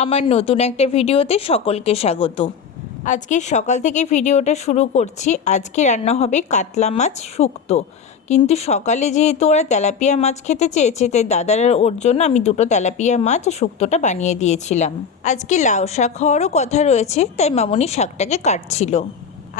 আমার নতুন একটা ভিডিওতে সকলকে স্বাগত। আজকে সকাল থেকে ভিডিওটা শুরু করছি। আজকে রান্না হবে কাতলা মাছ শুক্তো। কিন্তু সকালে যেহেতু ওরা তেলাপিয়া মাছ খেতে চেয়েছে, তাই দাদার আর ওর জন্য আমি দুটো তেলাপিয়া মাছ শুক্তোটা বানিয়ে দিয়েছিলাম। আজকে লাউ শাক হওয়ারও কথা রয়েছে, তাই মামনি শাকটাকে কাটছিল।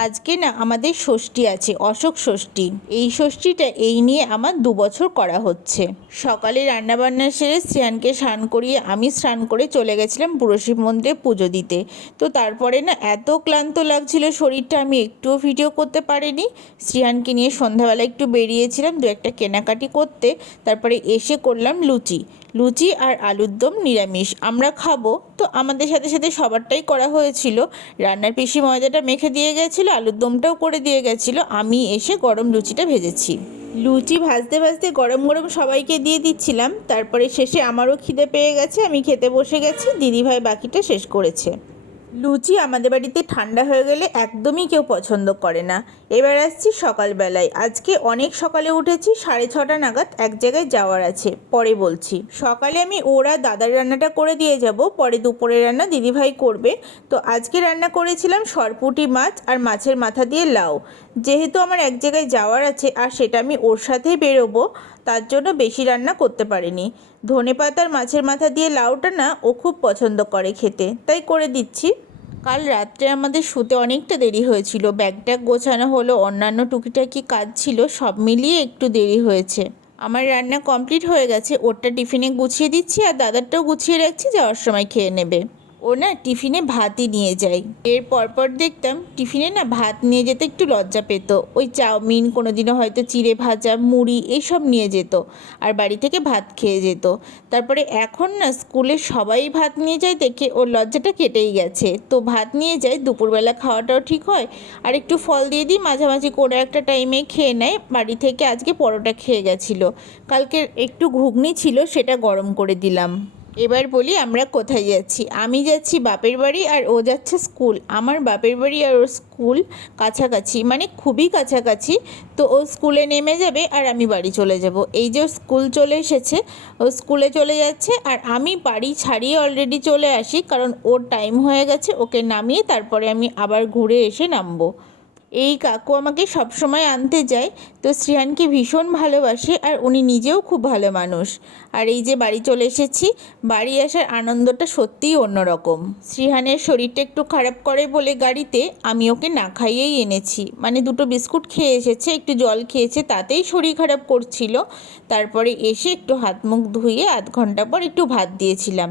আজকে না আমাদের ষষ্ঠী আছে, অশোক ষষ্ঠী। এই ষষ্ঠীটা এই নিয়ে আমার 2 বছর করা হচ্ছে। সকালে রান্নাবান্না সেরে শ্রেয়ানকে স্নান করিয়ে আমি স্নান করে চলে গেছিলাম বুড়ো শিব মন্দিরে পুজো দিতে। তো তারপরে না এত ক্লান্ত লাগছিল শরীরটা, আমি একটুও ভিডিও করতে পারিনি। শ্রেয়ানকে নিয়ে সন্ধ্যাবেলা একটু বেরিয়েছিলাম দু একটা কেনাকাটি করতে। তারপরে এসে করলাম লুচি আর আলুর দম নিরামিষ। আমরা খাবো, তো আমাদের সাথে সাথে সবারটাই করা হয়েছিল। রান্নার পিসি ময়দাটা মেখে দিয়ে গেছিলো, আলুর দমটাও করে দিয়ে গেছিলো। আমি এসে গরম লুচিটা ভেজেছি। লুচি ভাজতে ভাজতে গরম গরম সবাইকে দিয়ে দিচ্ছিলাম। তারপরে শেষে আমারও খিদে পেয়ে গেছে, আমি খেতে বসে গেছি। দিদিভাই বাকিটা শেষ করেছে। লুচি আমাদের বাড়িতে ঠান্ডা হয়ে গেলে একদমই কেউ পছন্দ করে না। এবার আসছি সকালবেলায়। আজকে অনেক সকালে উঠেছি, 6:30 নাগাদ এক জায়গায় যাওয়ার আছে, পরে বলছি। সকালে আমি ওরা দাদার রান্নাটা করে দিয়ে যাব, পরে দুপুরের রান্না দিদিভাই করবে। তো আজকে রান্না করেছিলাম সরপুঁটি মাছ আর মাছের মাথা দিয়ে লাউ। যেহেতু আমার এক জায়গায় যাওয়ার আছে আর সেটা আমি ওর সাথেই বেরোবো, তার জন্য বেশি রান্না করতে পারিনি। ধনেপাতার মাছের মাথা দিয়ে লাউটা না ও খুব পছন্দ করে খেতে, তাই করে দিচ্ছি। কাল রাত্রে আমাদের শুতে অনেকটা দেরি হয়েছিল। ব্যাগ গোছানো হলো, অন্যান্য টুকিটাকি কাজ ছিল, সব মিলিয়ে একটু দেরি হয়েছে। আমার রান্না কমপ্লিট হয়ে গেছে। ওরটা টিফিনে গুছিয়ে দিচ্ছি আর দাদারটাও গুছিয়ে রাখছি, যাওয়ার সময় খেয়ে নেবে। ও না টিফিনে ভাতই নিয়ে যায়। এর পরপর দেখতাম টিফিনে না ভাত নিয়ে যেতে একটু লজ্জা পেত। ওই চাউমিন, কোনোদিনও হয়তো চিড়ে ভাজা, মুড়ি এইসব নিয়ে যেত আর বাড়ি থেকে ভাত খেয়ে যেত। তারপরে এখন না স্কুলে সবাই ভাত নিয়ে যায় দেখে ওর লজ্জাটা কেটেই গেছে। তো ভাত নিয়ে যায়, দুপুরবেলা খাওয়াটাও ঠিক হয়। আর একটু ফল দিয়ে দিই, মাঝামাঝি করে একটা টাইমে খেয়ে নেয়। বাড়ি থেকে আজকে পরোটা খেয়ে গেছিলো। কালকে একটু ঘুগনি ছিল, সেটা গরম করে দিলাম। এবার বলি আমরা কোথায় যাচ্ছি। আমি যাচ্ছি বাপের বাড়ি আর ও যাচ্ছে স্কুল। আমার বাপের বাড়ি আর ওর স্কুল কাছাকাছি, মানে খুবই কাছাকাছি। তো ও স্কুলে নেমে যাবে আর আমি বাড়ি চলে যাব। এই যে স্কুল চলে এসেছে, ও স্কুলে চলে যাচ্ছে আর আমি বাড়ি ছাড়িয়ে অলরেডি চলে আসি, কারণ ওর টাইম হয়ে গেছে। ওকে নামিয়ে তারপরে আমি আবার ঘুরে এসে নামবো। এই কাকু আমাকে সবসময় আনতে যায়। তো শ্রেয়ানকে ভীষণ ভালোবাসে আর উনি নিজেও খুব ভালো মানুষ। আর এই যে বাড়ি চলে এসেছি, বাড়ি আসার আনন্দটা সত্যিই অন্যরকম। শ্রেয়ানের শরীরটা একটু খারাপ করে বলে গাড়িতে আমি ওকে না খাইয়েই এনেছি, মানে দুটো বিস্কুট খেয়ে এসেছে, একটু জল খেয়েছে, তাতেই শরীর খারাপ করছিল। তারপরে এসে একটু হাত মুখ ধুয়ে আধ ঘন্টা পর একটু ভাত দিয়েছিলাম।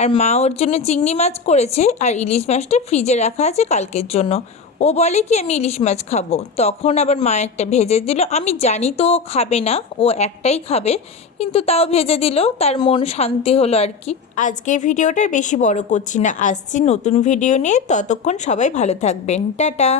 আর মা ওর জন্য চিংড়ি মাছ করেছে আর ইলিশ মাছটা ফ্রিজে রাখা আছে কালকের জন্য। ও বলে কি আমি ইলিশ মাছ খাবো, তখন আবার মা একটা ভেজে দিল। আমি জানি তো ও খাবে না, ও একটাই খাবে, কিন্তু তাও ভেজে দিল, তার মন শান্তি হলো আর কি। আজকে ভিডিওটা বেশি বড় করছি না, আসছি নতুন ভিডিও নিয়ে। ততক্ষণ সবাই ভালো থাকবেন, টাটা।